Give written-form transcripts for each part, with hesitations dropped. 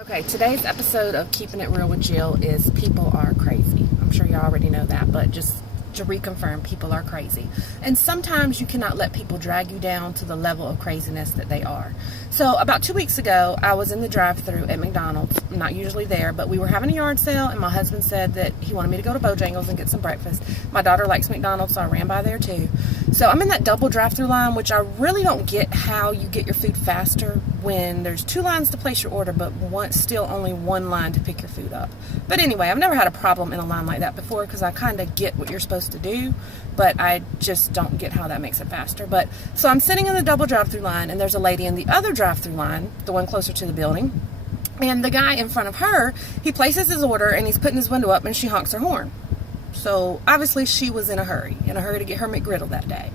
Okay, today's episode of Keeping It Real with Jill is people are crazy. I'm sure you already know that, but just to reconfirm, people are crazy. And sometimes you cannot let people drag you down to the level of craziness that they are. So about 2 weeks ago, I was in the drive-thru at McDonald's. I'm not usually there, but we were having a yard sale, and my husband said that he wanted me to go to Bojangles and get some breakfast. My daughter likes McDonald's, so I ran by there too. So I'm in that double drive-thru line, which I really don't get how you get your food faster when there's 2 lines to place your order, but still only 1 line to pick your food up. But anyway, I've never had a problem in a line like that before because I kind of get what you're supposed to do, but I just don't get how that makes it faster. But so I'm sitting in the double drive-thru line, and there's a lady in the other drive-thru line, the one closer to the building, and the guy in front of her, he places his order and he's putting his window up and she honks her horn. So obviously she was in a hurry to get her McGriddle that day.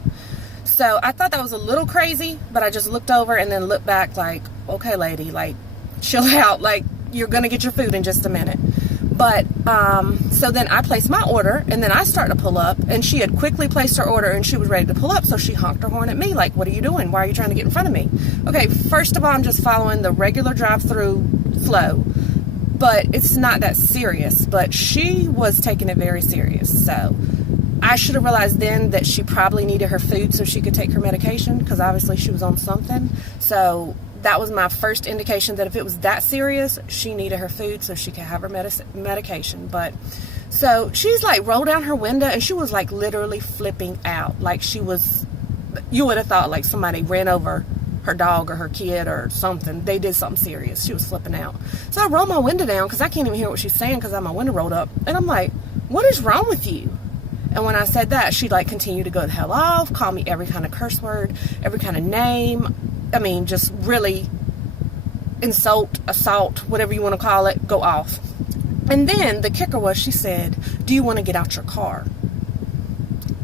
So I thought that was a little crazy, but I just looked over and then looked back like, okay, lady, like, chill out. Like, you're going to get your food in just a minute. But, so then I placed my order, and then I started to pull up, and she had quickly placed her order, and she was ready to pull up, so she honked her horn at me, like, what are you doing? Why are you trying to get in front of me? Okay, first of all, I'm just following the regular drive-through flow, but it's not that serious, but she was taking it very serious, so I should have realized then that she probably needed her food so she could take her medication, because obviously she was on something. So that was my first indication that if it was that serious, she needed her food so she could have her medication. But so she's like rolled down her window, and she was like literally flipping out. Like she was, you would have thought like somebody ran over her dog or her kid or something. They did something serious. She was flipping out. So I rolled my window down because I can't even hear what she's saying because I have my window rolled up. And I'm like, what is wrong with you? And when I said that, she'd like continue to go the hell off, call me every kind of curse word, every kind of name. I mean, just really insult, assault, whatever you want to call it, go off. And then the kicker was, she said, do you want to get out your car?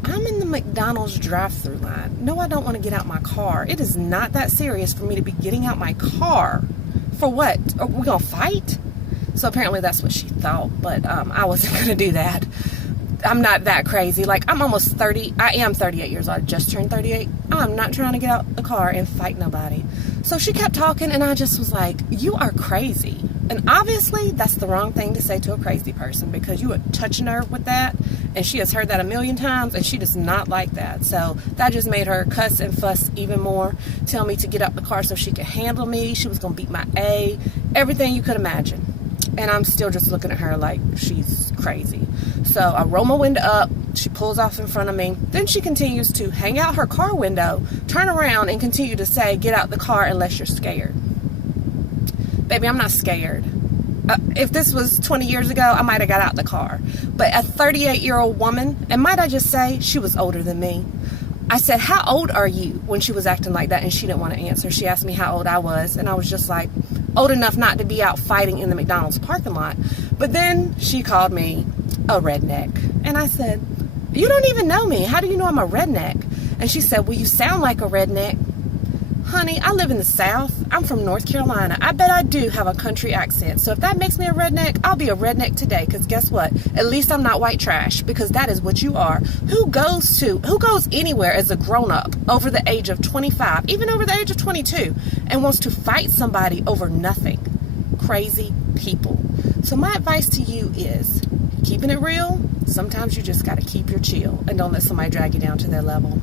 I'm in the McDonald's drive-thru line. No, I don't want to get out my car. It is not that serious for me to be getting out my car. For what? Are we going to fight? So apparently that's what she thought, but I wasn't going to do that. I'm not that crazy. Like, I'm almost 30. I am 38 years old. I just turned 38. I'm not trying to get out the car and fight nobody. So she kept talking, and I just was like, you are crazy. And obviously, that's the wrong thing to say to a crazy person, because you would touch a nerve with that, and she has heard that a million times, and she does not like that. So that just made her cuss and fuss even more, tell me to get out the car so she could handle me. She was going to beat my A, everything you could imagine. And I'm still just looking at her like she's crazy. So I roll my window up. She pulls off in front of me. Then she continues to hang out her car window, turn around, and continue to say, get out the car unless you're scared. Baby, I'm not scared. If this was 20 years ago, I might have got out the car. But a 38-year-old woman, and might I just say, she was older than me. I said, how old are you? When she was acting like that, and she didn't want to answer. She asked me how old I was, and I was just like, old enough not to be out fighting in the McDonald's parking lot. But then she called me a redneck. And I said, you don't even know me. How do you know I'm a redneck? And she said, well, you sound like a redneck. Honey, I live in the South. I'm from North Carolina. I bet I do have a country accent. So if that makes me a redneck, I'll be a redneck today. Because guess what? At least I'm not white trash, because that is what you are. Who goes anywhere as a grown-up over the age of 25, even over the age of 22, and wants to fight somebody over nothing? Crazy people. So my advice to you is, keeping it real, sometimes you just got to keep your chill and don't let somebody drag you down to their level.